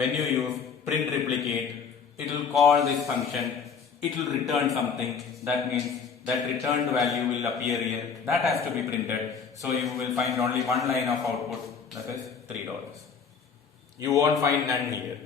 When you use print replicate, it will call this function, it will return something. That means that returned value will appear here. That has to be printed. So you will find only one line of output, that is $3. You won't find none here.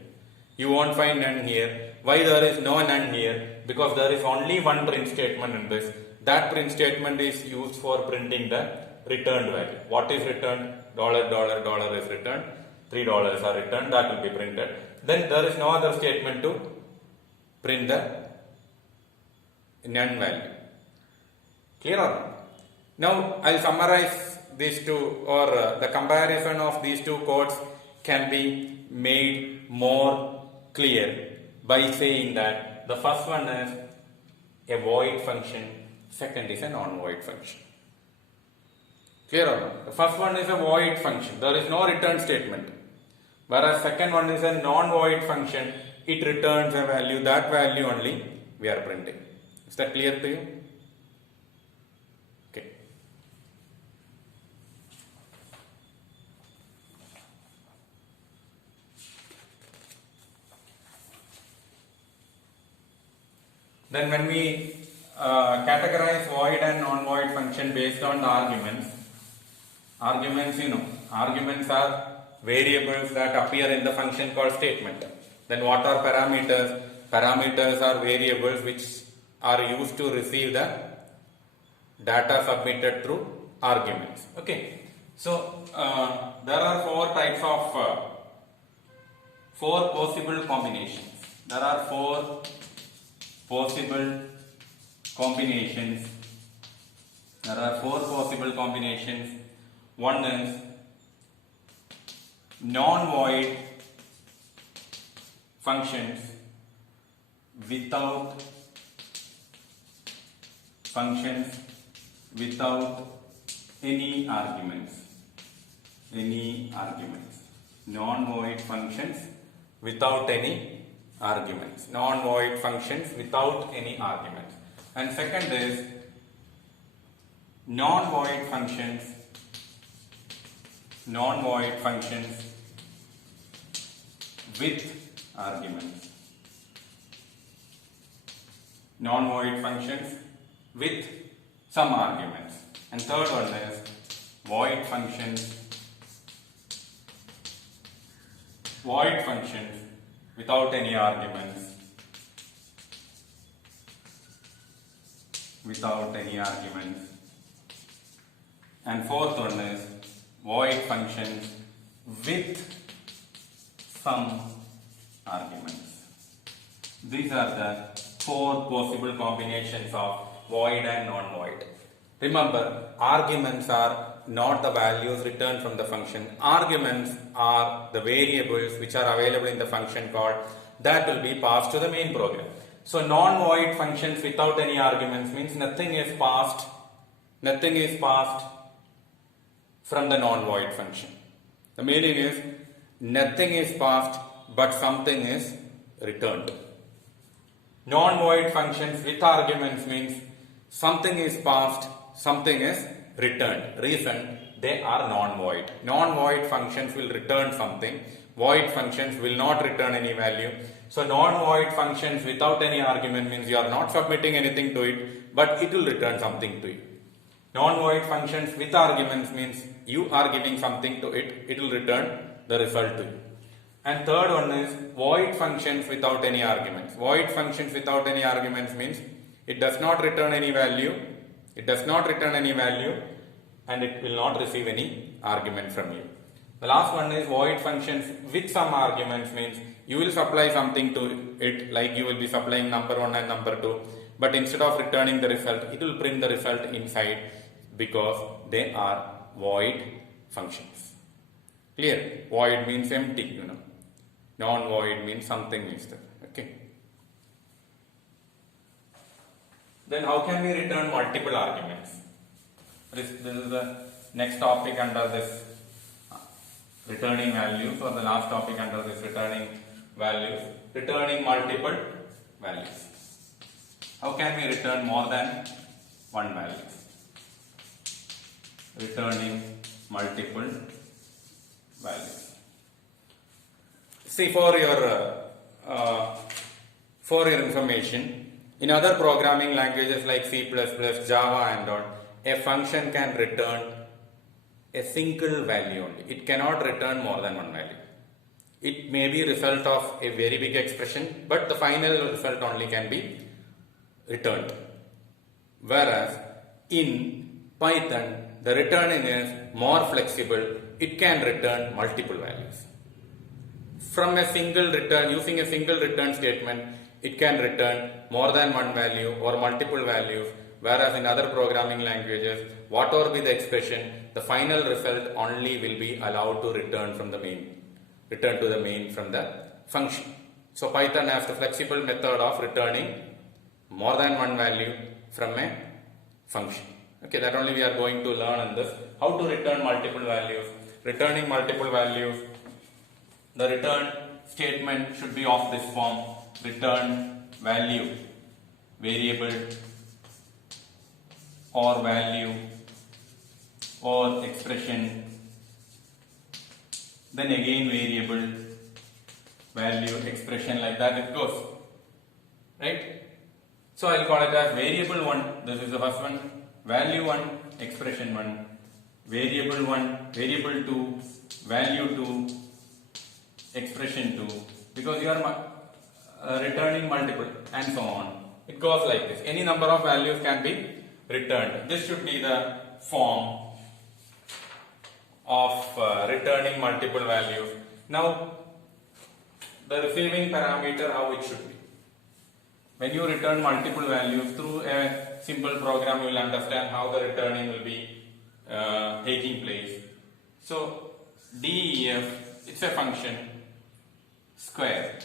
You won't find none here. Why there is no none here? Because there is only one print statement in this. That print statement is used for printing the returned value. What is returned? Dollar is returned. $3 are returned. That will be printed. Then there is no other statement to print the none value. Clear or not? Now I'll summarize these two, or the comparison of these two codes can be made more clear by saying that the first one is a void function, second is a non-void function. Clear or not? The first one is a void function, there is no return statement. Whereas second one is a non-void function, it returns a value, that value only we are printing. Is that clear to you? Okay. Then when we categorize void and non-void function based on the arguments you know, arguments are variables that appear in the function called statement. Then what are parameters? Parameters are variables which are used to receive the data submitted through arguments. Okay. So there are four possible combinations. There are four possible combinations. There are four possible combinations. One is non-void functions without any arguments. Non-void functions without any arguments. Non-void functions without any arguments. And second is non-void functions with arguments. Non-void functions with some arguments. And third one is void functions without any arguments. And fourth one is void functions with some arguments. These are the four possible combinations of void and non-void. Remember, arguments are not the values returned from the function. Arguments are the variables which are available in the function call that will be passed to the main program. So non-void functions without any arguments means nothing is passed from the non-void function. The meaning is nothing is passed but something is returned. Non-void functions with arguments means something is passed, something is returned. Reason, they are non-void. Non-void functions will return something. Void functions will not return any value. So non-void functions without any argument means you are not submitting anything to it, but it will return something to you. Non-void functions with arguments means you are giving something to it, it will return the result to you. And third one is void functions without any arguments. Void functions without any arguments means it does not return any value, and it will not receive any argument from you. The last one is void functions with some arguments means you will supply something to it, like you will be supplying number 1 and number 2, but instead of returning the result, it will print the result inside because they are void functions. Clear? Void means empty, you know. Non-void means something is there. Okay. Then how can we return multiple arguments? This is the next topic under this returning values, or the last topic under this returning values. Returning multiple values. How can we return more than one value? Returning multiple values. See, for your information, in other programming languages like C++, Java and all, a function can return a single value only. It cannot return more than one value. It may be result of a very big expression, but the final result only can be returned. Whereas in Python, the returning is more flexible. It can return multiple values. From a single return, using a single return statement, it can return more than one value or multiple values. Whereas in other programming languages, whatever be the expression, the final result only will be allowed to return from the main, return to the main from the function. So Python has the flexible method of returning more than one value from a function. Okay, that only we are going to learn in this. How to return multiple values. Returning multiple values. The return statement should be of this form. Return value, variable or value or expression, then again variable, value, expression, like that it goes, right? So I'll call it as variable 1, this is the first one, value 1, expression 1, variable 1, variable 2, value 2, expression 2, because you are returning multiple and so on. It goes like this. Any number of values can be returned. This should be the form of returning multiple values. Now, the receiving parameter, how it should be. When you return multiple values through a simple program, you will understand how the returning will be taking place. So, def, it's a function, square,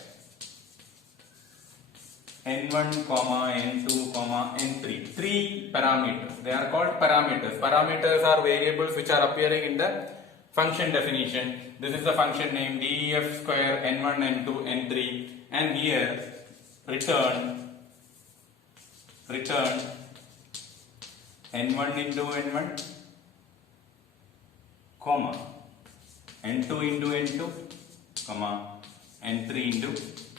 n1, n2, n3. 3 parameters. They are called parameters. Parameters are variables which are appearing in the function definition. This is the function name def square n1, n2, n3, and here return n1 into n1, comma n2 into n2, comma n3 into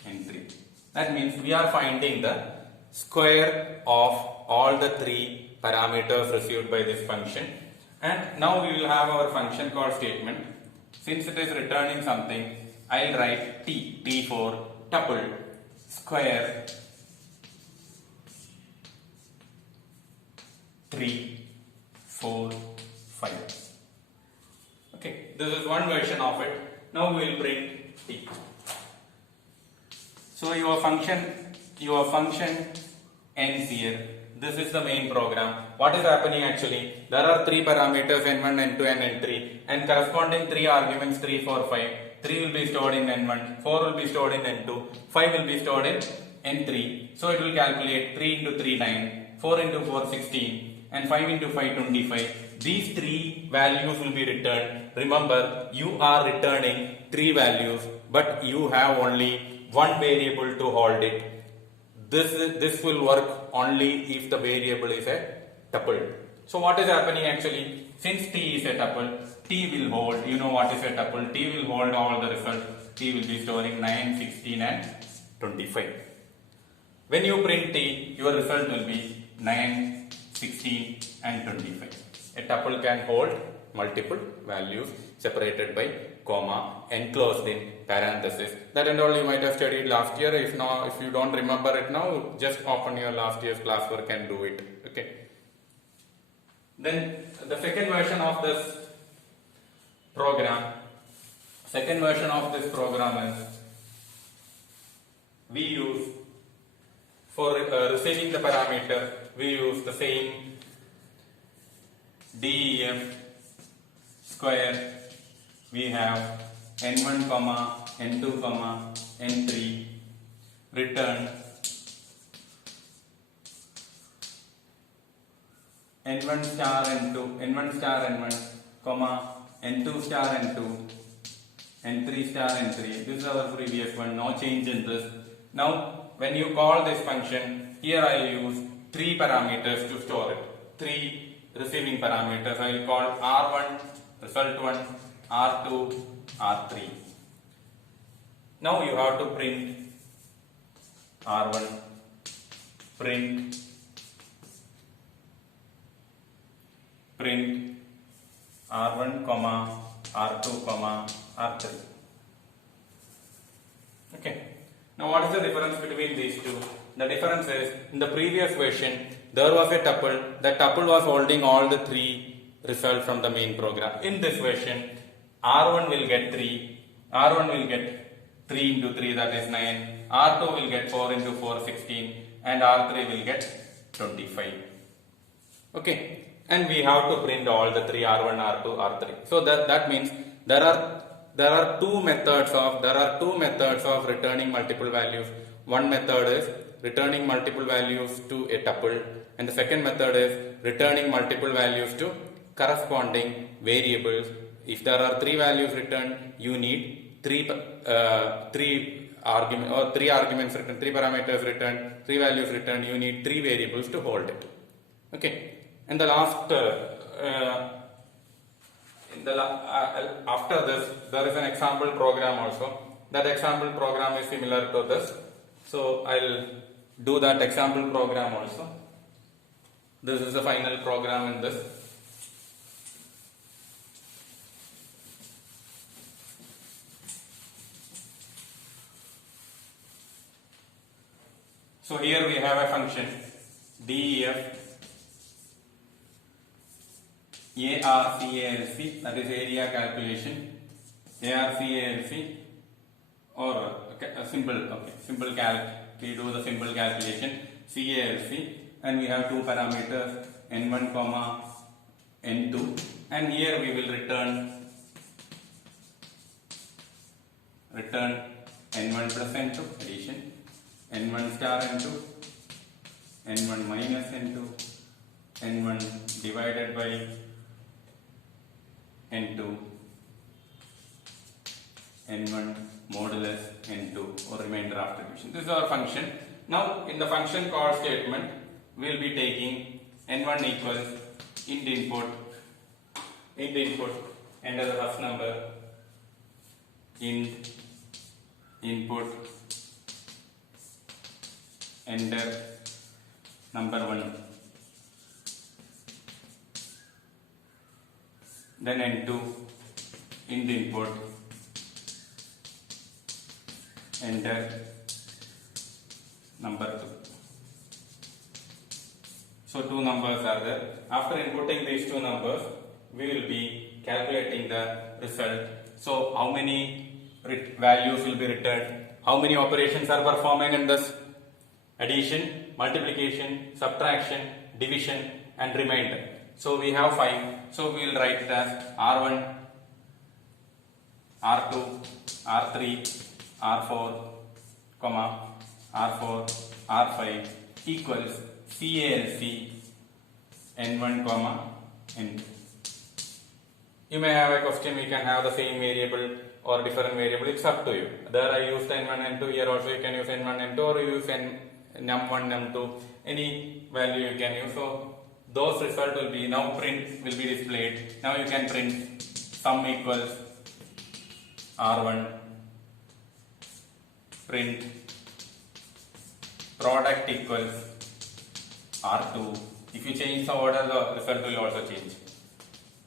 n3. That means we are finding the square of all the 3 parameters received by this function, and now we will have our function call statement. Since it is returning something, I'll write t for tuple square 3, 4, 5. Okay, this is one version of it. Now we will print t. So your function ends here. This is the main program. What is happening actually? There are 3 parameters n1, n2 and n3, and corresponding 3 arguments 3, 4, 5. 3 will be stored in n1, 4 will be stored in n2, 5 will be stored in n3. So it will calculate 3 into 3 9, 4 into 4 16, and 5 into 5 25. These 3 values will be returned. Remember, you are returning 3 values, but you have only one variable to hold it. This will work only if the variable is a tuple. So what is happening actually? Since t is a tuple, t will hold, you know what is a tuple, t will hold all the results. T will be storing 9, 16 and 25. When you print t, your result will be 9, 16 and 25. A tuple can hold multiple values separated by comma, enclosed in parenthesis. That and all you might have studied last year. If you don't remember it now, just open your last year's classwork and do it. Okay. Then the second version of this program is we use for receiving the parameter, we use the same def square. We have n1, n2, n3, return n1 star n1, comma n2 star n2, n3 star n3. This is our previous one, no change in this. Now when you call this function, here I will use 3 parameters to store it. 3 receiving parameters. I will call R1, result 1, R2, R3. Now you have to print R1, print R1, R2, R3. Okay. Now what is the difference between these two? The difference is, in the previous version there was a tuple. The tuple was holding all the three results from the main program. In this version, R1 will get 3, R1 will get 3 into 3, that is 9, R2 will get 4 into 4, 16, and R3 will get 25. Okay, and we have to print all the three, R1, R2, R3. So that means there are two methods of returning multiple values. One method is returning multiple values to a tuple, and the second method is returning multiple values to corresponding variables. If there are three values returned, you need three arguments returned, three parameters returned, three values returned. You need three variables to hold it. Okay, and the last after this there is an example program also. That example program is similar to this, so I'll do that example program also. This is the final program in this. So here we have a function DEF ARCALC, that is area calculation, ARCALC, or a simple calc. We do the simple calculation CALC, and we have two parameters n1, n2, and here we will return n1 plus n2 addition, n1 star n2, n1 minus n2, n1 divided by n2, n1 modulus n2, or remainder after division. This is our function. Now in the function call statement, we will be taking n1 equals int input, enter the first number, int input, enter number 1, then n2, int input, enter number 2. So two numbers are there. After inputting these two numbers, we will be calculating the result. So how many values will be returned? How many operations are performing in this? Addition, multiplication, subtraction, division, and remainder. So we have 5. So we will write it as R1, R2, R3, R4, R4, R5 equals CALC N1, N2. You may have a question, we can have the same variable or different variable, it's up to you. There I used N1, N2, here also you can use N1, N2, or you use num1, num2, any value you can use. So those results will be, now print will be displayed. Now you can print sum equals R1, print product equals R2. If you change the order, the result will also change.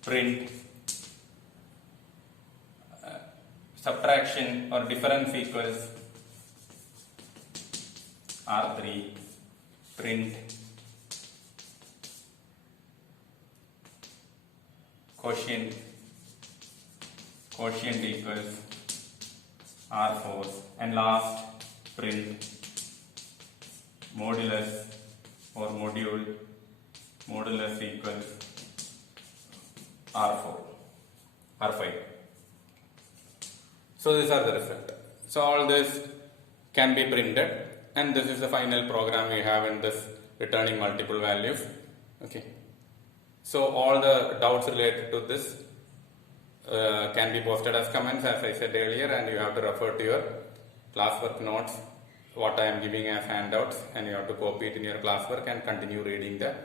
Print subtraction or difference equals R3. Print quotient equals R4, and last print modulus or modulus equals R5. So these are the result. So all this can be printed, and this is the final program we have in this returning multiple values. Okay. So all the doubts related to this can be posted as comments, as I said earlier, and you have to refer to your classwork notes, what I am giving as handouts, and you have to copy it in your classwork and continue reading the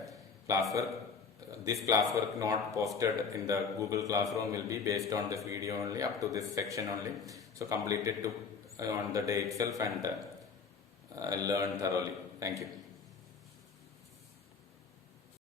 classwork. This classwork not posted in the Google Classroom will be based on this video only, up to this section only. So complete it to on the day itself and learn thoroughly. Thank you.